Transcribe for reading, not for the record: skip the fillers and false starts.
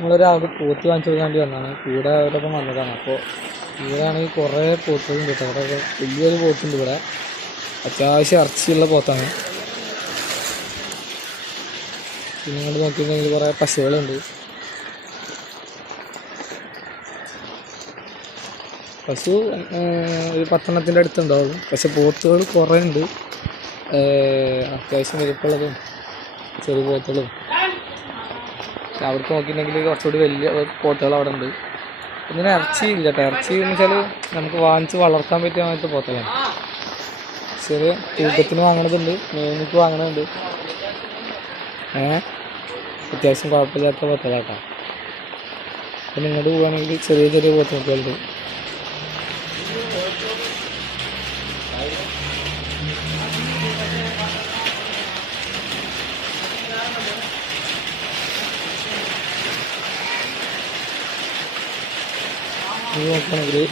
നമ്മളൊരാൾക്ക് പോത്ത് വാങ്ങിച്ചു കൊടുക്കാൻ വേണ്ടി വന്നതാണ്. കൂടെ അവരൊക്കെ വന്നതാണ്. അപ്പോൾ ഇവിടെ ആണെങ്കിൽ കുറേ പോത്തുകളുണ്ട് കേട്ടോ. അവിടെ വലിയൊരു പോത്തുണ്ട് ഇവിടെ. അത്യാവശ്യം ഇറച്ചിയുള്ള പോത്താണ്. പിന്നെ ഇങ്ങോട്ട് നോക്കിയിട്ടുണ്ടെങ്കിൽ കുറേ പശുക്കളുണ്ട്. പശു ഒരു 10 അടുത്തുണ്ടാവും. പക്ഷെ പോത്തുകൾ കുറേ ഉണ്ട്. അത്യാവശ്യം വലിപ്പമുള്ളതും ചെറിയ പോത്തുകളും. അവിടേക്ക് നോക്കിയിട്ടുണ്ടെങ്കിൽ കുറച്ചുകൂടി വലിയ പോത്തുകൾ അവിടെ ഉണ്ട്. ഇങ്ങനെ ഇറച്ചി ഇല്ല കേട്ടോ. ഇറച്ചി എന്ന് വെച്ചാൽ നമുക്ക് വാങ്ങിച്ച് വളർത്താൻ പറ്റിയ അങ്ങനത്തെ പോത്തലാണ്. ചെറിയ തൂക്കത്തിന് വാങ്ങണതുണ്ട്, മേനിക്ക് വാങ്ങണതുണ്ട്. അത്യാവശ്യം കുഴപ്പമില്ലാത്ത പോത്തലാട്ടോ. അപ്പം ഇങ്ങോട്ട് പോവുകയാണെങ്കിൽ ചെറിയ ചെറിയ പോത്തുകളുണ്ട്. ഇത് നോക്കുകയാണെങ്കിൽ